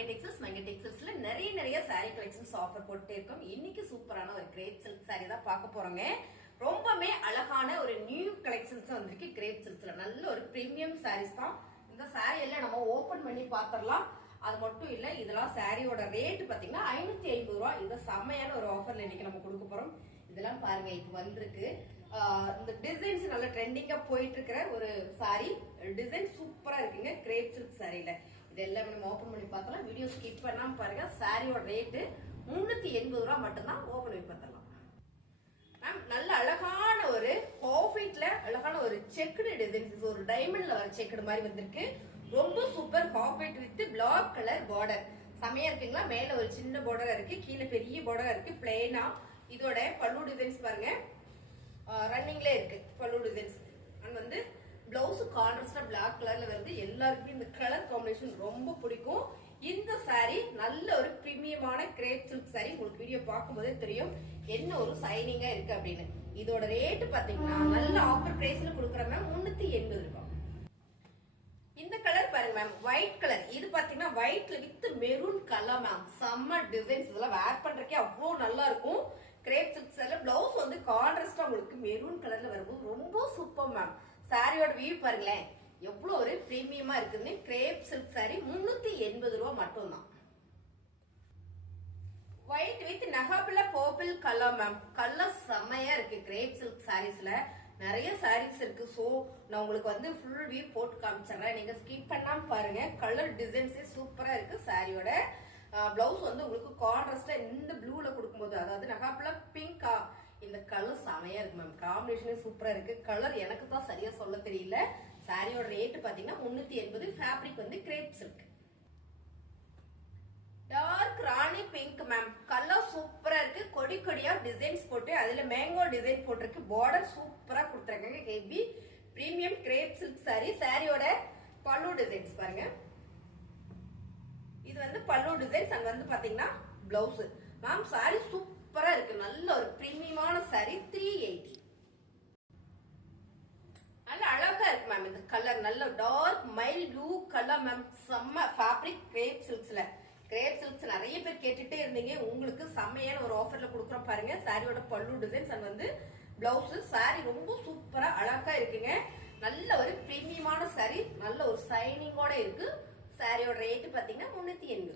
மங்கை டெக்ஸ்டைல்ஸ்ல நிறைய saree collections offer போட்டுட்டே இருக்கோம். இன்னைக்கு சூப்பரான ஒரு கிரேப் சில்க் saree தான் பார்க்க போறோங்க. ரொம்பவே அழகான ஒரு நியூ கலெக்ஷன்ஸ் வந்திருக்கு கிரேப் சில்க்ஸ்ல. நல்ல ஒரு பிரீமியம் sarees தான். இந்த saree எல்லாம் நம்ம ஓபன் பண்ணி பார்த்தறலாம். அது மட்டும் இல்ல, இதெல்லாம் சாரியோட ரேட் பாத்தீங்கன்னா 550 ரூபாய். இந்த செமையான ஒரு ஆஃபர்ல இன்னைக்கு நம்ம கொடுக்க போறோம். இதெல்லாம் பாருங்க, இப்ப வந்திருக்கு. இந்த டிசைன்ஸ் நல்ல ட்ரெண்டிங்கா போயிட்டு இருக்கிற ஒரு சாரி. டிசைன் சூப்பரா இருக்குங்க கிரேப் சில்க் சாரியில. இது எல்லாமே நம்ம ஓபன் பண்ணி பார்த்தலாம். வீடியோ ஸ்கிப் பண்ணாம பாருங்க. சாரியோட ரேட்டு 380 ரூபாய் மட்டும்தான். ஓபன் பண்ணி பார்த்தலாம். மேம், நல்ல அழகான ஒரு ஆஃபீட்ல அழகான ஒரு செக்குடு டிசைன்ஸ், ஒரு டைமண்ட்ல வர செக்குடு மாதிரி வந்திருக்கு. ரொம்ப super. Off white with black colour border செமையா இருக்குங்களா. மேல ஒரு சின்ன பார்டர் இருக்கு, கீழே பெரிய பார்டர் இருக்கு பிளெயினா. இதோட பல்லு டிசைன்ஸ் பாருங்க, ரன்னிங்ல இருக்கு பல்லு டிசைன்ஸ். அண்ட் வந்து பிளவுஸ் கான்ட்ராஸ்டா பிளாக் கலர்ல வருது. எல்லாருக்குமே இந்த கலர் காம்பினேஷன் ரொம்ப பிடிக்கும். இந்த சாரி நல்ல ஒரு பிரீமியமான கிரேப் சில்க் சாரி. உங்களுக்கு வீடியோ பார்க்கும்போதே தெரியும் என்ன ஒரு சைனிங்கா இருக்கு அப்படின்னு. இதோட ரேட் பாத்தீங்கன்னா நல்ல ஆஃபர் பிரைஸ்ல கொடுக்குற மேம் 380 ரூபாய். இந்த கலர் பாருங்க மேம், ஒயிட் கலர். இது பாத்தீங்கன்னா ஒயிட்ல வித் மெரூன் கலர் மேம். செம்ம டிசைன்ஸ். இதெல்லாம் வேர் பண்றதுக்கே அவ்வளவு நல்லா இருக்கும். கிரேப் சில்க் சாரில பிளவுஸ் வந்து கான்ட்ராஸ்டா உங்களுக்கு மெரூன் கலர்ல வரும்போது ரொம்ப சூப்பர் மேம். சாரியோட வியூ பாருங்களேன், எவ்வளவு ஒரு பிரீமியமா இருக்குன்னு. கிரேப் சில்க் சாரி 380 ரூபாய் மட்டும்தான். ஒயிட் வித் நகாபில பர்பிள் கலர் மேம். கலர் செம்மையா இருக்கு கிரேப் சில்க் சாரீஸ்ல. நிறைய சாரீஸ் இருக்கு. சோ நான் உங்களுக்கு வந்து ஃபுல் வியூ போட்டு காமிச்சிடுறேன். நீங்க ஸ்கிப் பண்ணாம பாருங்க. கலர் டிசைன்ஸே சூப்பரா இருக்கு. சாரியோட பிளவுஸ் வந்து உங்களுக்கு கான்ட்ராஸ்டா இந்த ப்ளூல கொடுக்கும்போது, அதாவது நகாபில பிங்கா, இந்த கலர் செமையா இருக்கு மேம். காம்பினேஷனே சூப்பரா இருக்கு. கலர் எனக்கு தான் சரியா சொல்ல தெரியல. சாரியோட ரேட் பாத்தீங்கன்னா 380. ஃபேப்ரிக் வந்து கிரேப் சில்க். டார்க் ராணி பிங்க் மேம். கலர் சூப்பரா இருக்கு. கொடி கொடியா டிசைன்ஸ் போட்டு அதுல மேங்கோ டிசைன் போட்டிருக்கு. பார்டர் சூப்பரா கொடுத்துருக்காங்க. Heavy premium grape silk sari. சாரியோட பல்லு டிசைன்ஸ் பாருங்க. இது வந்து பல்லு டிசைன்ஸ். அங்க வந்து பாத்தீங்கன்னா பிளவுஸ் மேம். சாரி சூப்பரா இருக்கு. நல்ல ஒரு பிரீமியமான சாரி. 380. நல்ல அழகா இருக்கு மேம். இந்த கலர் நல்ல dark mild blue colour ma'am. செம்ம ஃபேப்ரிக் கிரேப் சில்க்ஸ்ல. கிரேப் சில்க்ஸ் நிறைய பேர் கேட்டுட்டே இருந்தீங்க. உங்களுக்கு செம்மையான ஒரு ஆஃபர்ல கொடுக்குறோம் பாருங்க. சாரியோட பல்லு டிசைன்ஸ் அண்ட் வந்து பிளவுஸ். சாரி ரொம்ப சூப்பரா அழகா இருக்குங்க. நல்ல ஒரு பிரீமியமான சாரி. நல்ல ஒரு சைனிங்கோட இருக்கு. சாரியோட ரேட் பாத்தீங்கன்னா 380.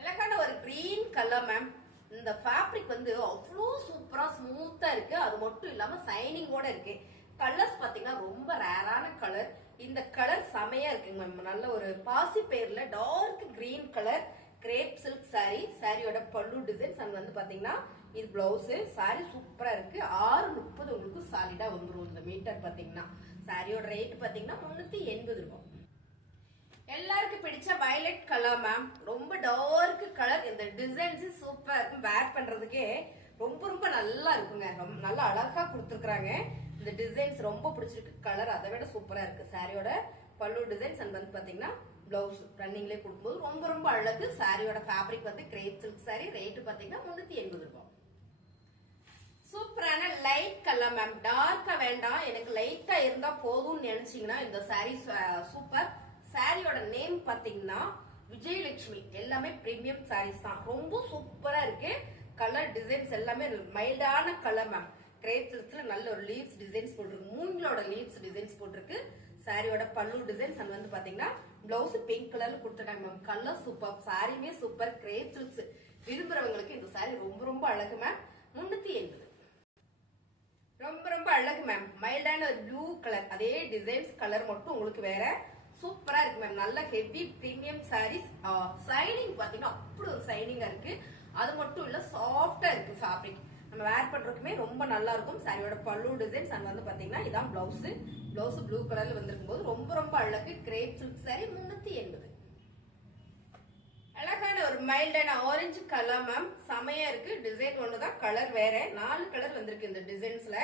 அழகான ஒரு கிரீன் கலர் மேம். இந்த ஃபேப்ரிக் வந்து அவ்வளோ சூப்பரா ஸ்மூத்தா இருக்கு. அது மட்டும் இல்லாம சைனிங்கோட இருக்கு. கலர்ஸ் பாத்தீங்கன்னா ரொம்ப ரேரான கலர். இந்த கலர் செமையா இருக்குங்க மேம். நல்ல ஒரு பாசி பேர்ல dark green colour crepe silk sari. சாரியோட பல்லு டிசைன்ஸ் அண்ட் வந்து பாத்தீங்கன்னா இது பிளவுஸ். சாரி சூப்பரா இருக்கு. 630 உங்களுக்கு சாலிடா வந்துரும் இந்த மீட்டர் பாத்தீங்கன்னா. சாரியோட ரேட் பாத்தீங்கன்னா 380 ரூபாய். எல்லாருக்கும் பிடிச்ச வயலட் கலர் மேம். ரொம்ப டார்க் கலர். இந்த டிசைன்ஸ் சூப்பரா இருக்கும். வேர் பண்றதுக்கே ரொம்ப ரொம்ப நல்லா இருக்குங்க. நல்லா அழகா கொடுத்துருக்காங்க. இந்த டிசைன்ஸ் ரொம்ப பிடிச்சிருக்கு. கலர் அதை விட சூப்பரா இருக்கு. சாரியோட பல்லு டிசைன்ஸ் அண்ட் வந்து பாத்தீங்கன்னா பிளவுஸ் ரன்னிங்லேயே கொடுக்கும்போது ரொம்ப ரொம்ப அழகு. சாரியோட ஃபேப்ரிக் வந்து கிரேப் சில்க் சாரி. ரேட் பாத்தீங்கன்னா 380 ரூபாய். சூப்பரான லைட் கலர் மேம். டார்க்கா வேண்டாம், எனக்கு லைட்டா இருந்தா போதும்னு நினைச்சீங்கன்னா இந்த சாரி சூப்பர். சாரியோட நேம் பாத்தீங்கன்னா விஜயலட்சுமி. எல்லாமே பிரீமியம் சாரீஸ் தான். ரொம்ப சூப்பரா இருக்கு. கலர் டிசைன்ஸ் எல்லாமே மைல்டான கலர் மேம். கிரேப் சில்க்ஸ்ல நல்ல ஒரு லீவ்ஸ் டிசைன்ஸ் போட்டிருக்கு. மூங்கிலோட லீவ்ஸ் டிசைன்ஸ் போட்டிருக்கு. சாரியோட பல்லு டிசைன்ஸ் அண்ட் வந்து பாத்தீங்கன்னா பிளவுஸ் பிங்க் கலர்ல கொடுத்துருக்காங்க மேம். Colour super. சாரியுமே சூப்பர். கிரேப் சில்க்ஸ் விரும்புறவங்களுக்கு இந்த சாரி ரொம்ப ரொம்ப அழகு மேம். 380. ரொம்ப ரொம்ப அழகு மேம். மைல்டான ஒரு ப்ளூ கலர். அதே டிசைன்ஸ் கலர் மட்டும் உங்களுக்கு வேற. சூப்பரா இருக்கு மேம். நல்ல ஹெவி பிரீமியம் சாரீஸ். சைனிங் பாத்தீங்கன்னா அப்படி ஒரு சைனிங்கா இருக்கு. அது மட்டும் இல்ல, சாஃப்டா இருக்கு ஃபேப்ரிக். நம்ம வேர் பண்றதுக்குமே ரொம்ப நல்லா இருக்கும். சாரியோட பல்லு டிசைன்ஸ் அங்க வந்து பாத்தீங்கன்னா இதான் பிளவுஸ். பிளவுஸ் ப்ளூ கலர்ல வந்திருக்கும் போது ரொம்ப ரொம்ப அழகு. Grape silk sorry 380. அழகான ஒரு மைல்டான ஆரஞ்சு கலர் மேம். செமையா இருக்கு. டிசைன் ஒண்ணுதான், கலர் வேற. 4 கலர் வந்திருக்கு இந்த டிசைன்ஸ்ல.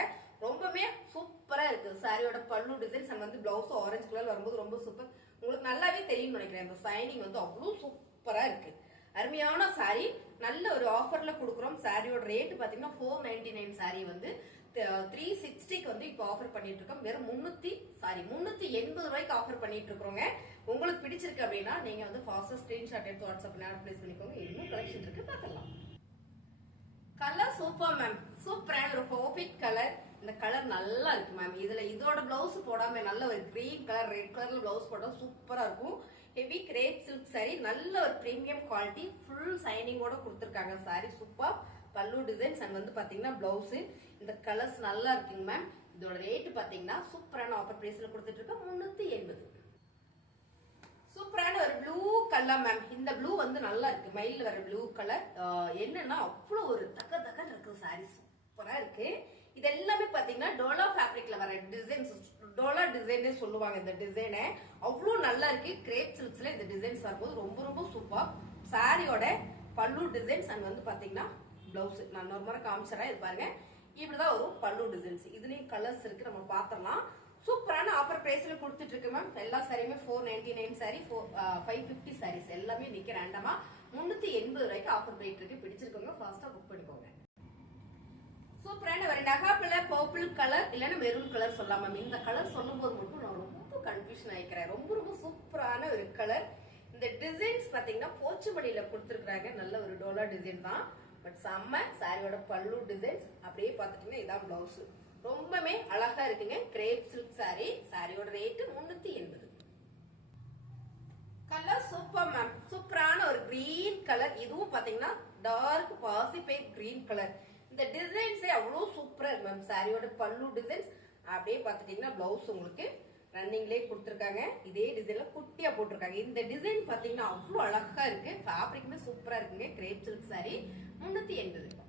ரொம்பவே சூப்பரா இருக்கு. சாரியோட பல்லு டிசைன்ஸ் அங்க வந்து பிளவுஸ் ஆரஞ்சு கலர் வரும்போது ரொம்ப சூப்பர். உங்களுக்கு நல்லாவே தெரியும் நினைக்கிறேன். இந்த சைனிங் வந்து அவ்வளவு சூப்பரா இருக்கு. அருமையான சாரி. நல்ல ஒரு ஆஃபர்ல கொடுக்குறோம். சாரியோட ரேட் பாத்தீங்கன்னா 499. சாரி வந்து 360க்கு வந்து இப்போ ஆஃபர் பண்ணிட்டு இருக்கோம். வெறும் 380 ரூபாய்க்கு ஆஃபர் பண்ணிட்டு இருக்கோங்க. உங்களுக்கு பிடிச்சிருக்கு அப்படின்னா நீங்க வந்து ஃபாஸ்டா ஸ்கிரீன்ஷாட் எடுத்து வாட்ஸ்அப்ல ஆட் ப்ளேஸ் பண்ணிக்கோங்க. இன்னும் கலெக்ஷன் இருக்கு, பார்க்கலாம். கலர் சூப்பர் மேம், சூப்பரான ஒரு பர்ஃபெக்ட் கலர். இந்த கலர் நல்லா இருக்கு மேம். இதுல இதோட பிளவுஸ் போடாம நல்ல ஒரு கிரீன் கலர் ரெட் கலர்ல பிளவுஸ் போட்டா சூப்பரா இருக்கும். ஹெவி கிரேப் சில்க் சாரி, நல்ல ஒரு பிரீமியம் குவாலிட்டி, ஃபுல் சைனிங்கோட கொடுத்துருக்காங்க. Sorry super. பல்லு டிசைன்ஸ் அண்ட் வந்து பாத்தீங்கன்னா பிளவுஸ். இந்த கலர்ஸ் நல்லா இருக்குங்க மேம். இதோட ரேட் பாத்தீங்கன்னா சூப்பரான ஆஃபர் பிரைஸ்ல கொடுத்துட்டு இருக்கோம், 380. சூப்பரான ஒரு ப்ளூ கலர் மேம். இந்த ப்ளூ வந்து நல்லா இருக்கு, மயில வர ப்ளூ கலர். என்னன்னா அவ்வளவு ஒரு தக்க தக்க இருக்கு. சாரி சூப்பரா இருக்கு. இது எல்லாமே பாத்தீங்கன்னா டோலா ஃபேப்ரிக்ல வர டிசைன்ஸ், டோலா டிசைனே சொல்லுவாங்க. இந்த டிசைனை அவ்வளவு நல்லா இருக்கு. கிரேப் சில்க்ஸ்ல இந்த டிசைன்ஸ் வரும்போது ரொம்ப ரொம்ப சூப்பர். சாரியோட பல்லு டிசைன்ஸ் அண்ட் வந்து பாத்தீங்கன்னா பிளவுஸ் நான் ஒரு முறை காமிச்சறேன். இது பாருங்க, இப்படிதான் வரும் பல்லு டிசைன்ஸ். இதுலயும் கலர்ஸ் இருக்கு, நம்ம பாத்திரலாம். சூப்பரான ஆஃபர் பிரைஸ்ல கொடுத்துட்டு இருக்கு மேம். எல்லா சாரியுமே 499 சாரி, 550 சாரீஸ் எல்லாமே நிக்க ரேண்டமா 380 வரைக்கும் ஆஃபர் போயிட்டு இருக்கு. பிடிச்சிருக்கவங்க ஃபாஸ்டா புக் பண்ணிக்கோங்க. சூப்பரான ஒரு நகாப்பில பர்பிள் கலர் இல்லைன்னா மெரூன் கலர் சொல்லலாம் மேம். இந்த கலர் சொல்லும் போது மட்டும் நான் ரொம்ப கன்ஃபியூஷன் ஆயிக்கிறேன். ரொம்ப ரொம்ப சூப்பரான ஒரு கலர். இந்த டிசைன்ஸ் பாத்தீங்கன்னா போச்சுமடியில கொடுத்துருக்காங்க. நல்ல ஒரு டோலா டிசைன் தான், பட் செம்ம. சாரியோட பல்லு டிசைன்ஸ் அப்படியே பாத்துட்டீங்கன்னா இதான் பிளவுஸ். ரொம்பவே அழகா இருக்குங்க. Grape silk sari. சாரியோட ரேட் 380. Colour super ma'am. சூப்பரான ஒரு கிரீன் கலர். இதுவும் பாத்தீங்கன்னா டார்க் பாசிபைட் கிரீன் கலர். இந்த டிசைன்ஸே அவ்வளவு சூப்பரா இருக்கு மேம். சாரியோட பல்லு டிசைன்ஸ் அப்படியே பாத்துட்டீங்கன்னா பிளவுஸ் உங்களுக்கு ரன்னிங்லேயே கொடுத்துருக்காங்க. இதே டிசைன்ல குட்டியா போட்டிருக்காங்க. இந்த டிசைன் பாத்தீங்கன்னா அவ்வளவு அழகா இருக்கு. ஃபேப்ரிக்குமே சூப்பரா இருக்குங்க. Grape silk sorry 380.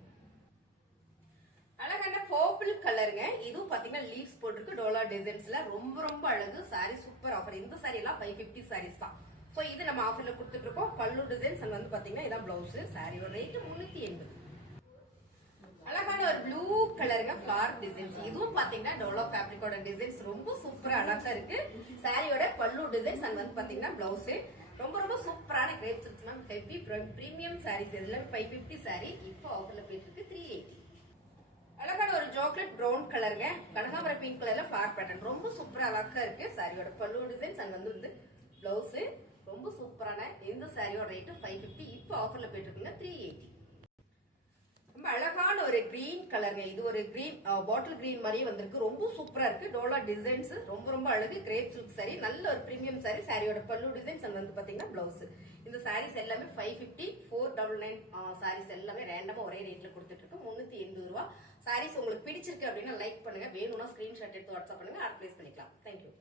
அழகான பர்பிள் கலருங்க. இதுவும் பாத்தீங்கன்னா லீவ்ஸ் போட்டிருக்கு டோலா டிசைன்ஸ்ல. ரொம்ப ரொம்ப அழகு. Sorry super offer. இந்த சாரி எல்லாம் 550 சாரீஸ் தான். சோ இது நம்ம ஆஃபர்ல கொடுத்துட்டு இருக்கோம். பல்லு டிசைன்ஸ் அண்ட் வந்து பாத்தீங்கன்னா இதான் பிளவுஸ். சாரியோட ரேட் 380. அழகான ஒரு ப்ளூ கலருங்க, ஃபிளார் டிசைன்ஸ். இதுவும் பாத்தீங்கன்னா டோலா ஃபேப்ரிக்கோட டிசைன்ஸ் ரொம்ப சூப்பரா அழகா இருக்கு. சாரியோட பல்லு டிசைன்ஸ் அண்ட் வந்து பாத்தீங்கன்னா பிளவுஸ். ரொம்ப ரொம்ப சூப்பரான crepe silks ma'am. Heavy premium saris. இதெல்லாம் 550 சாரி. இப்போ ஆஃபர்ல போயிட்டு இருக்கு 380. அழகான ஒரு சாக்லேட் பிரவுன் கலருங்க, கனகாமர பிங்க் கலர்ல ஃபிளார் பேட்டர்ன். ரொம்ப சூப்பரா அழகா இருக்கு. சாரியோட பல்லு டிசைன்ஸ் அண்ட் வந்து பிளவுஸ். ரொம்ப சூப்பரான இந்த சாரியோட ரேட் 550. இப்போ ஆஃபர்ல போயிட்டு இருக்குங்க 380. ரொம்ப அழகான ஒரு கிரீன் கலருங்க. இது ஒரு கிரீன் பாட்டில் கிரீன் மாதிரியே வந்திருக்கு. ரொம்ப சூப்பரா இருக்கு. டோலா டிசைன்ஸ் ரொம்ப ரொம்ப அழகு. கிரேப் சில்க் சாரி, நல்ல ஒரு பிரீமியம் சாரி. சாரியோட பல்லு டிசைன்ஸ் வந்து பாத்தீங்கன்னா பிளவுஸ். இந்த சாரீஸ் எல்லாமே 550, 499 சாரீஸ் எல்லாமே ரேண்டமா ஒரே ரேட்ல கொடுத்துட்டு இருக்கு, 380 ரூபாய். சாரீஸ் உங்களுக்கு பிடிச்சிருக்கு அப்படின்னா லைக் பண்ணுங்க. வேணும்னா ஸ்கிரீன்ஷாட் எடுத்து வாட்ஸ்அப் பண்ணுங்க, ஆட் பிளேஸ் பண்ணிக்கலாம். தேங்க்யூ.